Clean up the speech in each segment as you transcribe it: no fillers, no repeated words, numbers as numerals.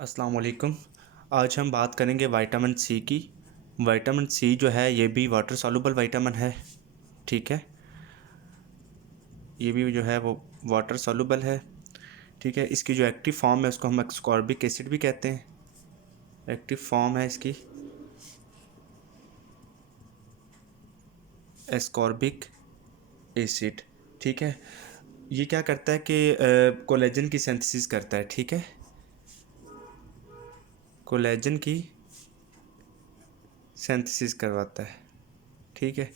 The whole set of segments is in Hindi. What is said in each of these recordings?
अस्सलाम वालेकुम। आज हम बात करेंगे विटामिन सी की। विटामिन सी जो है ये भी वाटर सॉल्युबल विटामिन है। ठीक है, ये भी जो है वो वाटर सॉल्युबल है। ठीक है, इसकी जो एक्टिव फॉर्म है उसको हम एस्कॉर्बिक एसिड भी कहते हैं। एक्टिव फॉर्म है इसकी एस्कॉर्बिक एसिड। ठीक है, ये क्या करता है कि कोलेजन की सिंथेसिस करता है। ठीक है, कोलेजन की सिंथेसिस करवाता है। ठीक है,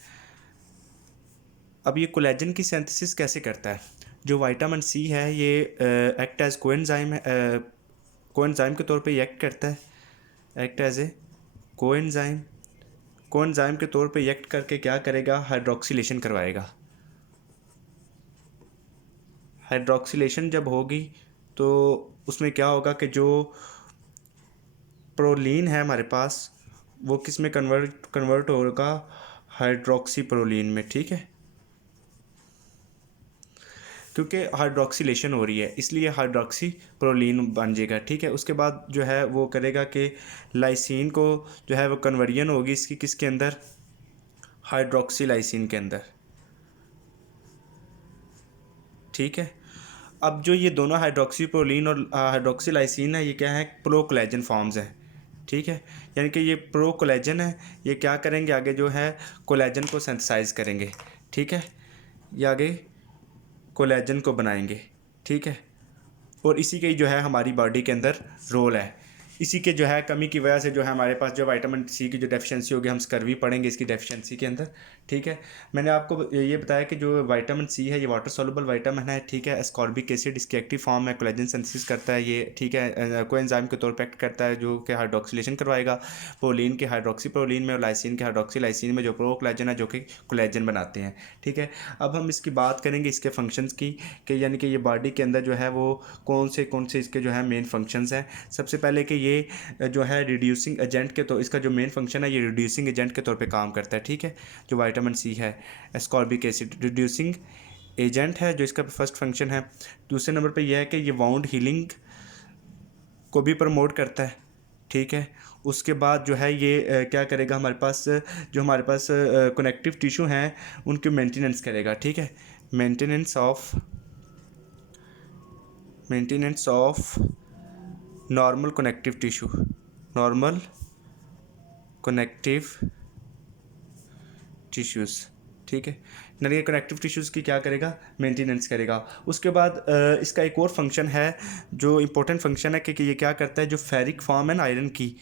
अब ये कोलेजन की सिंथेसिस कैसे करता है? जो विटामिन सी है ये एक्ट एज कोएंजाइम है, कोएंजाइम के तौर पे एक्ट करता है। Act as a coenzyme. Coenzyme के तौर पे एक्ट करके क्या करेगा? हाइड्रोक्सिलेशन करवाएगा। हाइड्रोक्सिलेशन जब होगी तो उसमें क्या होगा कि जो प्रोलीन है हमारे पास वो किस में कन्वर्ट होगा? हाइड्रोक्सी प्रोलीन में। ठीक है, क्योंकि हाइड्रोक्सिलेशन हो रही है इसलिए हाइड्रोक्सी प्रोलीन बन जाएगा। ठीक है, उसके बाद जो है वो करेगा कि लाइसिन को जो है वो कन्वर्जन होगी इसकी किसके अंदर? हाइड्रोक्सी लाइसिन के अंदर। ठीक है, अब जो ये दोनों हाइड्रोक्सी प्रोलीन और हाइड्रोक्सी लाइसिन है ये क्या है? प्रो कोलेजन फॉर्म्स हैं। ठीक है, यानी कि ये प्रो कोलेजन है। ये क्या करेंगे आगे? जो है कोलेजन को सिंथेसाइज करेंगे। ठीक है, ये आगे कोलेजन को बनाएंगे। ठीक है, और इसी के जो है हमारी बॉडी के अंदर रोल है। इसी के जो है कमी की वजह से जो है हमारे पास जो विटामिन सी की जो डेफिशिएंसी होगी हम स्कर्वी पढ़ेंगे इसकी डेफिशिएंसी के अंदर। ठीक है, मैंने आपको ये बताया कि जो विटामिन सी है ये वाटर सॉल्युबल विटामिन है। ठीक है, एस्कॉर्बिक एसिड इसकी एक्टिव फॉर्म है, कोलेजन सिंथेसिस करता है ये। ठीक है, कोएंजाइम के तौर पर एक्ट करता है जो कि हाइड्रोक्सिलेशन करवाएगा प्रोलीन के हाइड्रोक्सी प्रोलीन में और लाइसिन के हाइड्रोक्सी लाइसिन में जो प्रो कोलेजन है जो कि कोलेजन बनाते हैं। ठीक है, अब हम इसकी बात करेंगे इसके फंक्शंस की कि यानी कि ये बॉडी के अंदर जो है वो कौन से इसके जो है मेन फंक्शंस हैं। सबसे पहले कि ये जो है रिड्यूसिंग एजेंट के तो इसका जो मेन फंक्शन है ये रिड्यूसिंग एजेंट के तौर पे काम करता है। ठीक है, जो विटामिन सी है एस्कॉर्बिक एसिड रिड्यूसिंग एजेंट है जो इसका फर्स्ट फंक्शन है। दूसरे नंबर पे यह है कि ये वाउंड हीलिंग को भी प्रमोट करता है। ठीक है, उसके बाद जो है ये क्या करेगा? हमारे पास जो हमारे पास कनेक्टिव टिश्यू हैं उनकी मेंटेनेंस करेगा। ठीक है, maintenance of normal connective tissue. Normal connective tissues. ठीक है, यानी कनेक्टिव टिश्यूज़ की क्या करेगा? मेंटेनेंस करेगा। उसके बाद इसका एक और फंक्शन है जो इम्पोर्टेंट फंक्शन है कि ये क्या करता है? जो फेरिक फॉर्म है ना आयरन की,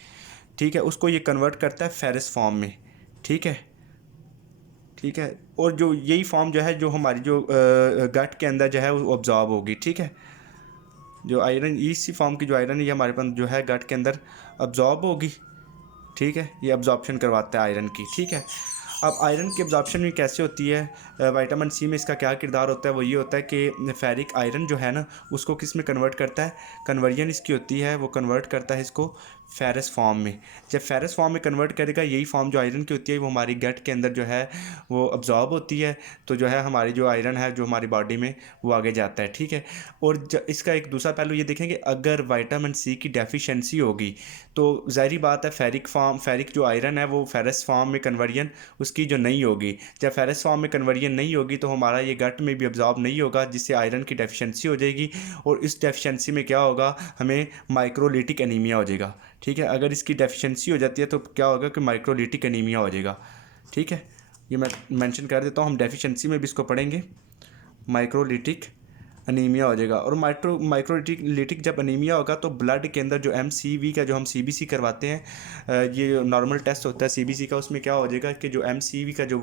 ठीक है, उसको ये कन्वर्ट करता है फेरस फॉर्म में। ठीक है, ठीक है, और जो यही फॉर्म जो है जो हमारी जो गट के अंदर जो है वो ऑब्जॉर्ब होगी। ठीक है, जो आयरन इसी फॉर्म की जो आयरन है ये हमारे पास जो है गट के अंदर अब्जॉर्ब होगी। ठीक है, ये अब्जॉर्प्शन करवाता है आयरन की। ठीक है, अब आयरन की अब्जॉर्प्शन में कैसे होती है? विटामिन सी में इसका क्या किरदार होता है? वो ये होता है कि फेरिक आयरन जो है ना उसको किस में कन्वर्ट करता है? कन्वर्जन इसकी होती है वो कन्वर्ट करता है इसको फेरस फॉर्म में। जब फेरस फॉर्म में कन्वर्ट करेगा यही फॉर्म जो आयरन की होती है वो हमारी गट के अंदर जो है वो अब्जॉर्ब होती है, तो जो है हमारी जो आयरन है जो हमारी बॉडी में वो आगे जाता है। ठीक है, और इसका एक दूसरा पहलू ये देखेंगे अगर विटामिन सी की डेफिशिएंसी होगी तो ज़ाहिर बात है फेरिक जो आयरन है वो फेरस फॉर्म में कन्वर्जन उसकी जो नहीं होगी। जब फेरस फॉर्म में कन्वर्जन नहीं होगी तो हमारा ये गट में भी अब्जॉर्ब नहीं होगा जिससे आयरन की डेफिशिएंसी हो जाएगी, और इस डेफिशिएंसी में क्या होगा? हमें माइक्रोलिटिक एनीमिया हो जाएगा। ठीक है, अगर इसकी डेफिशिएंसी हो जाती है तो क्या होगा कि माइक्रोलिटिक एनीमिया हो जाएगा। ठीक है, ये मैं मेंशन कर देता हूँ, हम डेफिशिएंसी में भी इसको पढ़ेंगे। माइक्रोलिटिक अनीमिया हो जाएगा, और माइक्रोलिटिक जब अनीमिया होगा तो ब्लड के अंदर जो MCV का जो हम CBC करवाते हैं, ये नॉर्मल टेस्ट होता है CBC का, उसमें क्या हो जाएगा कि जो MCV का जो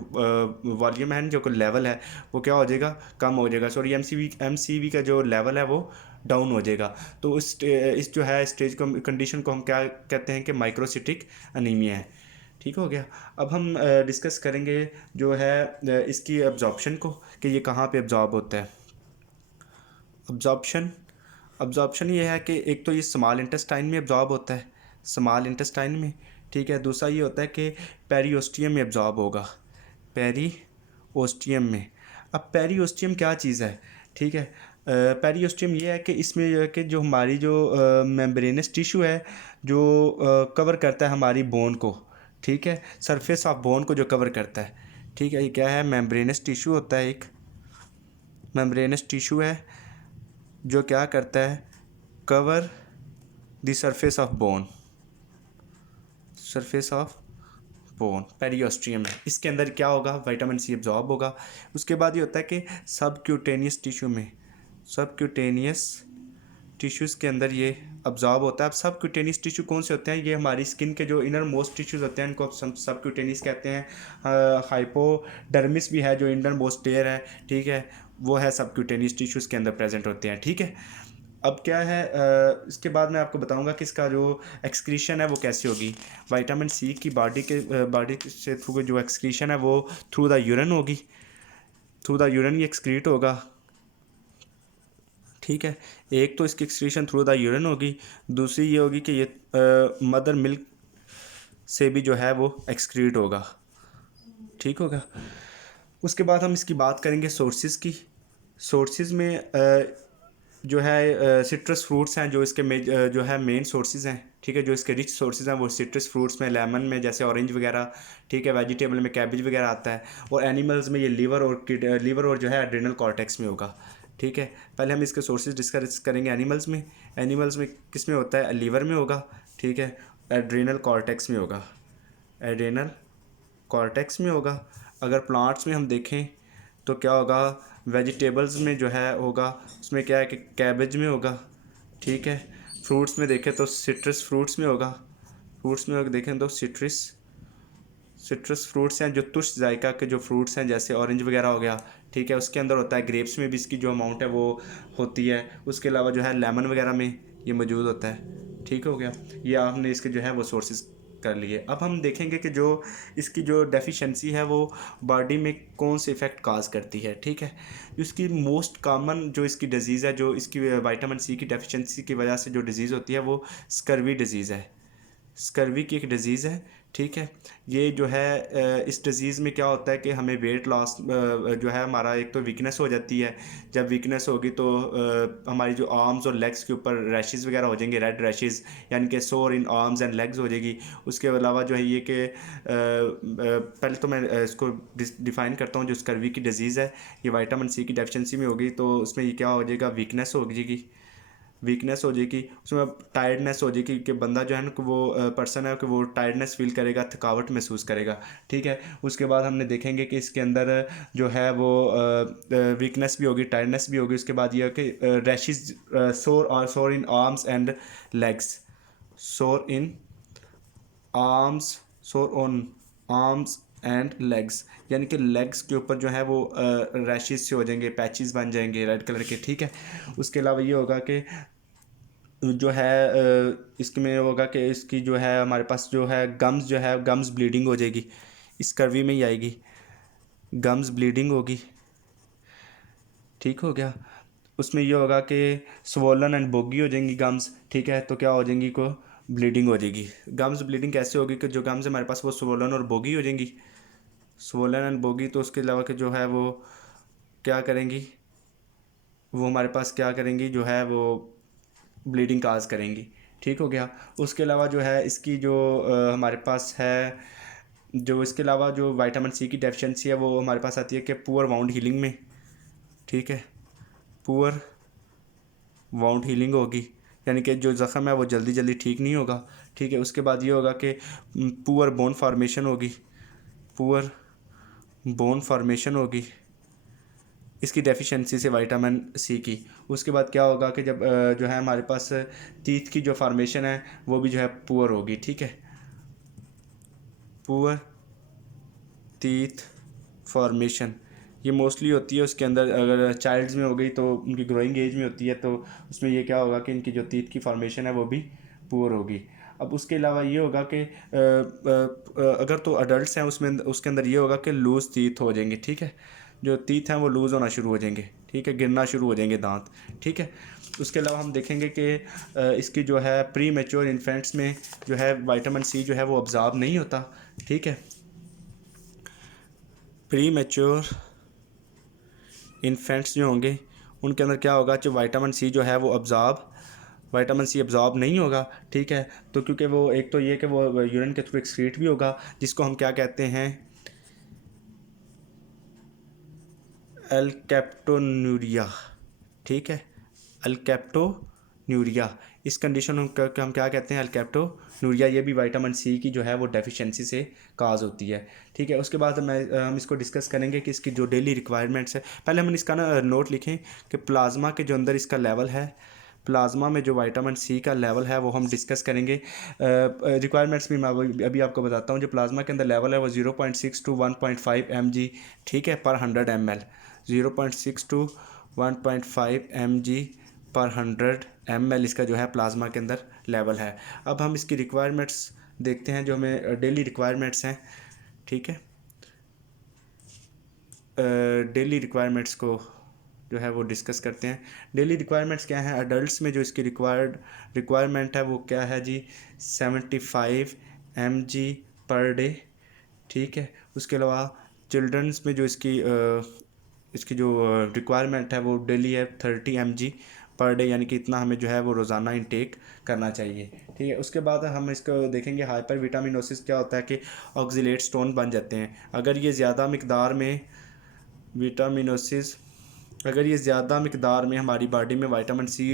वॉल्यूम है जो लेवल है वो क्या हो जाएगा? कम हो जाएगा। सॉरी, MCV का जो लेवल है वो डाउन हो जाएगा। तो इस जो है स्टेज को कंडीशन को हम क्या कहते हैं कि माइक्रोसिटिक अनीमिया है। ठीक हो गया। अब हम डिस्कस करेंगे जो है इसकी एब्जॉर्प्शन को कि ये कहाँ पे एब्जॉर्ब होता है। अब्जॉर्प्शन ये है कि एक तो ये स्मॉल इंटेस्टाइन में एब्जॉर्ब होता है, स्मॉल इंटेस्टाइन में। ठीक है, दूसरा ये होता है कि पेरियोस्टियम में एब्जॉर्ब होगा, पेरियोस्टियम में। अब पेरियोस्टियम क्या चीज़ है? ठीक है, पेरियोस्टियम ये है कि इसमें जो है कि जो हमारी जो मेम्ब्रेनस टिश्यू है जो कवर करता है हमारी बोन को, ठीक है, सरफेस ऑफ बोन को जो कवर करता है, ठीक है, ये क्या है, मेम्ब्रेनस टिश्यू होता है, एक मेम्ब्रेनस टिश्यू है जो क्या करता है, cover the surface of bone, surface of bone, periosteum है। इसके अंदर क्या होगा, विटामिन सी एब्जॉर्ब होगा। उसके बाद ये होता है कि सबक्यूटेनियस टिश्यू में, सबक्यूटेनियस टिश्यूज़ के अंदर ये अब्जॉर्ब होता है। अब सबक्यूटेनियस टिश्यू कौन से होते हैं, ये हमारी स्किन के जो इनर मोस्ट टिश्यूज़ होते हैं इनको सबक्यूटेनियस कहते हैं। हाइपोडर्मिस भी है जो इनर मोस्ट लेयर है, ठीक है, वो है सबक्यूटेनियस टिश्यूज़ के अंदर प्रेजेंट होते हैं, ठीक है। अब क्या है, इसके बाद मैं आपको बताऊंगा कि इसका जो एक्सक्रीशन है वो कैसे होगी। विटामिन सी की बॉडी से थ्रू जो एक्सक्रीशन है वो थ्रू द यूरिन होगी, थ्रू द यूरिन ये एक्सक्रीट होगा, ठीक है। एक तो इसकी एक्सक्रीशन थ्रू द यूरिन होगी, दूसरी ये होगी कि ये मदर मिल्क से भी जो है वो एक्सक्रीट होगा, ठीक होगा। उसके बाद हम इसकी बात करेंगे सोर्सेज की। सोर्सेज में जो है सिट्रस फ्रूट्स हैं जो इसके जो है मेन सोर्सेज हैं, ठीक है, जो इसके रिच सोर्सेज हैं वो सिट्रस फ्रूट्स में, लेमन में जैसे ऑरेंज वगैरह, ठीक है, वेजिटेबल में कैबेज वगैरह आता है, और एनिमल्स में ये लीवर और जो है एड्रिनल कॉर्टेक्स में होगा, ठीक है। पहले हम इसके सोर्सेज डिस्कस करेंगे एनिमल्स में। एनिमल्स में किस में होता है, लीवर में होगा, ठीक है, एड्रिनल कॉर्टेक्स में होगा, एड्रिनल कॉर्टेक्स में होगा। अगर प्लांट्स में हम देखें तो क्या होगा, वेजिटेबल्स में जो है होगा, उसमें क्या है कि कैबेज में होगा, ठीक है। फ्रूट्स में देखें तो सिट्रस फ्रूट्स में होगा, फ्रूट्स में अगर देखें तो सिट्रस फ्रूट्स हैं जो तुष जायका के जो फ्रूट्स हैं जैसे ऑरेंज वगैरह हो गया, ठीक है, उसके अंदर होता है। ग्रेप्स में भी इसकी जो अमाउंट है वो होती है। उसके अलावा जो है लेमन वगैरह में ये मौजूद होता है, ठीक हो गया। ये आपने इसके जो है वो सोर्सेज कर लिए। अब हम देखेंगे कि जो इसकी जो डेफिशिएंसी है वो बॉडी में कौन से इफ़ेक्ट काज करती है, ठीक है। जो इसकी मोस्ट कॉमन जो इसकी डिजीज़ है, जो इसकी विटामिन सी की डेफिशिएंसी की वजह से जो डिज़ीज़ होती है वो स्कर्वी डिज़ीज़ है, स्कर्वी की एक डिज़ीज़ है, ठीक है। ये जो है इस डिज़ीज़ में क्या होता है कि हमें वेट लॉस जो है हमारा एक तो वीकनेस हो जाती है। जब वीकनेस होगी तो हमारी जो आर्म्स और लेग्स के ऊपर रैशेज़ वगैरह हो जाएंगे, रेड रैशेज़, यानी कि सोर इन आर्म्स एंड लेग्स हो जाएगी। उसके अलावा जो है ये कि पहले तो मैं इसको डिफ़ाइन करता हूँ। जो स्कर्वी की डिज़ीज़ है ये विटामिन सी की डेफिशिएंसी में होगी तो उसमें ये क्या हो जाएगा, वीकनेस हो जाएगी, वीकनेस हो जाएगी, उसमें टायर्डनेस हो जाएगी कि बंदा जो है ना, वो पर्सन है कि वो टायर्डनेस फील करेगा, थकावट महसूस करेगा, ठीक है। उसके बाद हमने देखेंगे कि इसके अंदर जो है वो वीकनेस भी होगी, टायर्डनेस भी होगी। उसके बाद ये है कि रैशेज, सोर इन आर्म्स एंड लेग्स, सोर इन आर्म्स, सोर ऑन आर्म्स एंड लेग्स, यानी कि लेग्स के ऊपर जो है वो रैशेज से हो जाएंगे, पैचेस बन जाएंगे रेड कलर के, ठीक है। उसके अलावा ये होगा कि जो है इसमें होगा कि इसकी जो है हमारे पास जो है गम्स, जो है गम्स ब्लीडिंग हो जाएगी, इस कर्वी में ही आएगी, गम्स ब्लीडिंग होगी, ठीक हो गया। उसमें ये होगा कि स्वोलन एंड बोगी हो जाएंगी गम्स, ठीक है, तो क्या हो जाएंगी को ब्लीडिंग हो जाएगी। गम्स ब्लीडिंग कैसे होगी कि जो गम्स हमारे पास वो स्वोलन और बोगी हो जाएंगी, स्वोलन एंड बोगी। तो उसके अलावा कि जो है वो क्या करेंगी, वो हमारे पास क्या करेंगी, जो है वो ब्लीडिंग काज करेंगी, ठीक हो गया। उसके अलावा जो है इसकी जो हमारे पास है, जो इसके अलावा जो विटामिन सी की डेफिशिएंसी है वो हमारे पास आती है कि पुअर वाउंड हीलिंग में, ठीक है, पुअर वाउंड हीलिंग होगी, यानी कि जो ज़ख़म है वो जल्दी जल्दी ठीक नहीं होगा, ठीक है। उसके बाद ये होगा कि पुअर बोन फार्मेशन होगी, पुअर बोन फार्मेशन होगी इसकी डेफिशिएंसी से विटामिन सी की। उसके बाद क्या होगा कि जब जो है हमारे पास टीथ की जो फार्मेशन है वो भी जो है पुअर होगी, ठीक है, पुअर टीथ फॉर्मेशन ये मोस्टली होती है उसके अंदर। अगर चाइल्ड्स में हो गई तो उनकी ग्रोइंग एज में होती है तो उसमें ये क्या होगा कि इनकी जो टीथ की फॉर्मेशन है वो भी पुअर होगी। अब उसके अलावा ये होगा कि अगर तो अडल्ट्स हैं उसमें उसके अंदर ये होगा कि लूज़ टीथ हो जाएंगे, ठीक है, जो टीथ हैं वो लूज़ होना शुरू हो जाएंगे, ठीक है, गिरना शुरू हो जाएंगे दांत, ठीक है। उसके अलावा हम देखेंगे कि इसकी जो है प्री मैच्योर इन्फेंट्स में जो है विटामिन सी जो है वो अब्जॉर्ब नहीं होता, ठीक है। प्री मैच्योर इन्फेंट्स जो होंगे उनके अंदर क्या होगा, जो विटामिन सी जो है वो विटामिन सी अब्जॉर्ब नहीं होगा, ठीक है। तो क्योंकि वो एक तो ये कि वो यूरिन के थ्रू एक्सक्रीट भी होगा, जिसको हम क्या कहते हैं, अल्कैप्टोन्यूरिया, ठीक है, अल्कैप्टोन्यूरिया। इस कंडीशन को हम क्या कहते हैं, अल्कैप्टोन्यूरिया। ये भी विटामिन सी की जो है वो डेफिशिएंसी से काज होती है, ठीक है। उसके बाद हम इसको डिस्कस करेंगे कि इसकी जो डेली रिक्वायरमेंट्स है। पहले हम इसका ना नोट लिखें कि प्लाज्मा के जो अंदर इसका लेवल है, प्लाज्मा में जो विटामिन सी का लेवल है वो हम डिस्कस करेंगे। रिक्वायरमेंट्स भी मैं अभी आपको बताता हूँ। जो प्लाज्मा के अंदर लेवल है वो 0.6 टू 1.5 mg, ठीक है, पर 100 ml। 0.6 टू 1.5 mg पर 100 ml इसका जो है प्लाज्मा के अंदर लेवल है। अब हम इसकी रिक्वायरमेंट्स देखते हैं, जो हमें डेली रिक्वायरमेंट्स हैं, ठीक है। डेली रिक्वायरमेंट्स को जो है वो डिस्कस करते हैं। डेली रिक्वायरमेंट्स क्या हैं, अडल्ट्स में जो इसकी रिक्वायरमेंट है वो क्या है जी, 75 mg पर डे, ठीक है। उसके अलावा चिल्ड्रंस में जो इसकी जो रिक्वायरमेंट है वो डेली है 30 mg पर डे, यानी कि इतना हमें जो है वो रोज़ाना इनटेक करना चाहिए, ठीक है। उसके बाद हम इसको देखेंगे हाइपर विटामिनोसिस क्या होता है कि ऑक्जिलेट स्टोन बन जाते हैं। अगर ये ज़्यादा मकदार में विटामिनोसिस, अगर ये ज़्यादा मकदार में हमारी बॉडी में विटामिन सी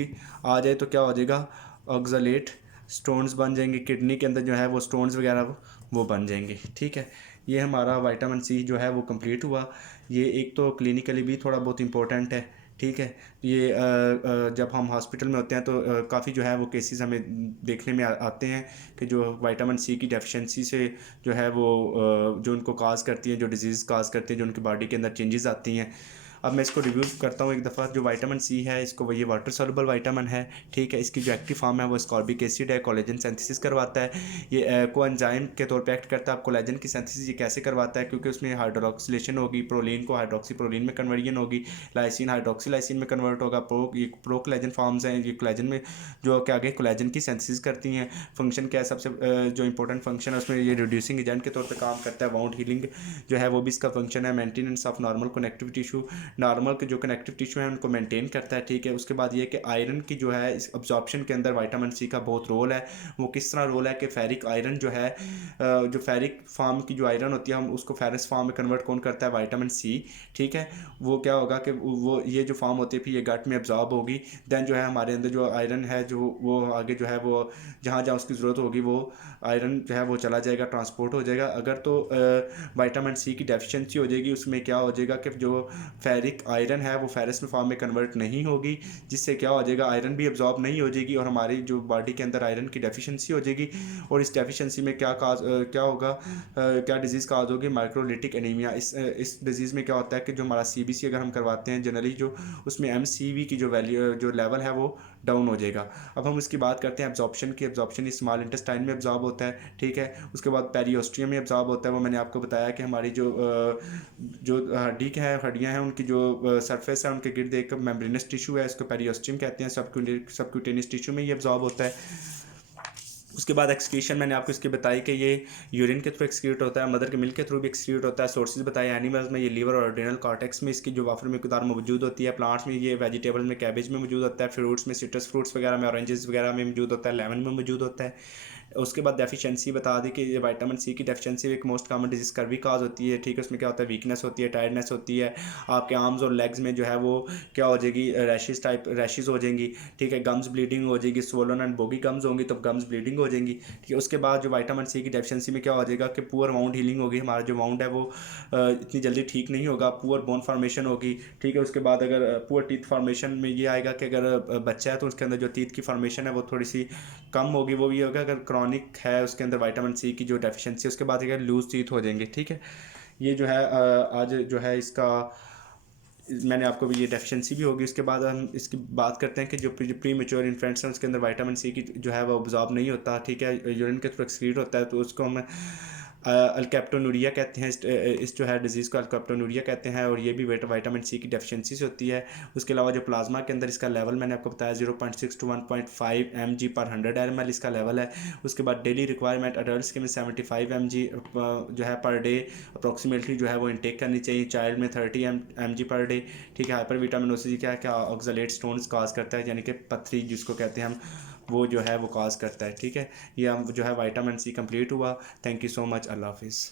आ जाए तो क्या हो जाएगा, ऑक्सलेट स्टोन्स बन जाएंगे। किडनी के अंदर जो है वो स्टोन्स वगैरह वो बन जाएंगे, ठीक है। ये हमारा विटामिन सी जो है वो कंप्लीट हुआ। ये एक तो क्लिनिकली भी थोड़ा बहुत इम्पोर्टेंट है, ठीक है। ये जब हम हॉस्पिटल में होते हैं तो काफ़ी जो है वो केसेस हमें देखने में आते हैं कि जो विटामिन सी की डेफिशिएंसी से जो है वो जो उनको काज करती है, जो डिजीज़ काज करती है, जो उनकी बॉडी के अंदर चेंजेस आती हैं। अब मैं इसको रिव्यू करता हूँ एक दफ़ा। जो विटामिन सी है, इसको ये वाटर सॉल्युबल विटामिन है, ठीक है। इसकी जो एक्टिव फॉर्म है वो स्कॉर्बिक एसिड है, कोलेजन सिंथेसिस करवाता है। ये कोएंजाइम के तौर पे एक्ट करता है। अब कोलेजन की सिंथेसिस ये कैसे करवाता है, क्योंकि उसमें हाइड्रोक्सिलेशन होगी, प्रोलीन को हाइड्रोक्सी प्रोलीन में कन्वर्जन होगी, लाइसिन हाइड्रोक्सी लाइसिन में कन्वर्ट होगा। ये प्रो कोलेजन फॉर्म्स हैं, ये कोलेजन में जो कि आगे कोलेजन की सिंथेसिस करती हैं। फंक्शन क्या है, सबसे जो इंपॉर्टेंट फंक्शन है उसमें ये रिड्यूसिंग एजेंट के तौर पर काम करता है। वाउंड हीलिंग जो है वो भी इसका फंक्शन है। Maintenance of normal connective tissue, normal के जो कनेक्टिव टिश्यू है उनको मेंटेन करता है, ठीक है। उसके बाद ये कि आयरन की जो है इस अब्जॉर्प्शन के अंदर विटामिन सी का बहुत रोल है। वो किस तरह रोल है कि फेरिक आयरन जो है, जो फेरिक फॉर्म की जो आयरन होती है हम उसको फेरस फॉर्म में कन्वर्ट कौन करता है, विटामिन सी, ठीक है। वो क्या होगा कि वो ये जो फॉर्म होती है फिर ये गट में अब्जॉर्ब होगी। दैन जो है हमारे अंदर जो आयरन है जो वो आगे जो है वो जहाँ जहाँ उसकी ज़रूरत होगी वो आयरन जो है वो चला जाएगा, ट्रांसपोर्ट हो जाएगा। अगर तो विटामिन सी की डेफिशिएंसी हो जाएगी, उसमें क्या हो जाएगा कि जो फेरिक आयरन है वो फेरस में फॉर्म में कन्वर्ट नहीं होगी, जिससे क्या हो जाएगा, आयरन भी अब्जॉर्ब नहीं हो जाएगी और हमारी जो बॉडी के अंदर आयरन की डेफिशिएंसी हो जाएगी। और इस डेफिशिएंसी में क्या होगा, क्या डिजीज़ काज होगी, माइक्रोलिटिक एनीमिया। इस डिजीज़ में क्या होता है कि जो हमारा CBC अगर हम करवाते हैं जनरली, जो उसमें MCV की जो वैल्यू जो लेवल है वो डाउन हो जाएगा। अब हम इसकी बात करते हैं एब्जॉर्प्शन की। एब्जॉर्प्शन स्मॉल इंटेस्टाइन में एब्जॉर्ब होता है, ठीक है। उसके बाद पेरियोस्टियम में एब्जॉर्ब होता है। वो मैंने आपको बताया कि हमारी जो हड्डी के हैं, हड्डियाँ हैं, उनकी जो सरफेस है उनके गिर्द एक मेम्ब्रेनस टिश्यू है, इसको पेरियोस्टियम कहते हैं। सबक्यूटेनियस टिश्यू में ये एब्जॉर्ब होता है। उसके बाद एक्सक्रीशन मैंने आपको इसकी बताई कि ये यूरिन के थ्रू एक्सक्रीट होता है, मदर के मिल्क के थ्रू भी एक्सक्रीट होता है। सोर्सेज बताए एनिमल्स में ये लीवर और एड्रेनल कॉर्टेक्स में इसकी जो वाफर मकदार मौजूद होती है। प्लांट्स में ये वेजिटेबल्स में कैबेज में मौजूद होता है। फ्रूट्स में सिट्रस फ्रूट्स वगैरह में, ऑरेंजेस वगैरह में मौजूद होता है। लेमन में मौजूद होता है। उसके बाद डेफिशिएंसी बता दी कि ये विटामिन सी की डेफिशिएंसी एक मोस्ट कॉमन डिजीज कर्वी काज होती है, ठीक है। उसमें क्या होता है, वीकनेस होती है, टायर्डनेस होती है। आपके आर्म्स और लेग्स में जो है वो क्या हो जाएगी, रैशेज हो जाएंगी, ठीक है। गम्स ब्लीडिंग हो जाएगी, स्वोलन एंड बोगी गम्स होंगी तो गम्स ब्लीडिंग हो जाएंगी, ठीक है। उसके बाद जो विटामिन सी की डेफिशिएंसी में क्या हो जाएगा कि पुअर वाउंड हीलिंग होगी। हमारा जो वाउंड है वो इतनी जल्दी ठीक नहीं होगा, पुअर बोन फॉर्मेशन होगी, ठीक है। उसके बाद अगर पुअर टीथ फॉर्मेशन में ये आएगा कि अगर बच्चा है तो उसके अंदर जो टीथ की फॉर्मेशन है वो थोड़ी सी कम होगी, वो भी होगा। अगर क्रॉनिक है उसके अंदर विटामिन सी की जो डेफिशिएंसी, उसके बाद अगर लूज टीथ हो जाएंगे, ठीक है। ये जो है आज जो है इसका मैंने आपको भी ये डेफिशिएंसी भी होगी। उसके बाद हम इसकी बात करते हैं कि जो प्री मेच्योर इन्फेंट्स हैं उसके अंदर विटामिन सी की जो है वो अब्जॉर्ब नहीं होता, ठीक है, यूरिन के थ्रू एक्सक्रीट होता है। तो उसको हम अल्केप्टोनूरिया कहते हैं, इस जो है डिजीज़ को अल्केप्टोनूरिया कहते हैं, और ये भी विटामिन सी की डेफिशिएंसी से होती है। उसके अलावा जो प्लाज्मा के अंदर इसका लेवल मैंने आपको बताया 0.6 to 1.5 mg/100 ml इसका लेवल है। उसके बाद डेली रिक्वायरमेंट अडल्ट के में 75 mg जो है पर डे अप्रॉक्सीमेटली जो है वो इनटेक करनी चाहिए। चाइल्ड में 30 mg पर डे। ठीक है। हाइपर विटामिनोसिस क्या है, क्या ऑक्सलेट स्टोन्स काज करता है, यानी कि पथरी जिसको कहते हैं हम, वो जो है वो काज करता है। ठीक है। ये हम जो है विटामिन सी कंप्लीट हुआ। Thank you so much. अल्लाह हाफिज़।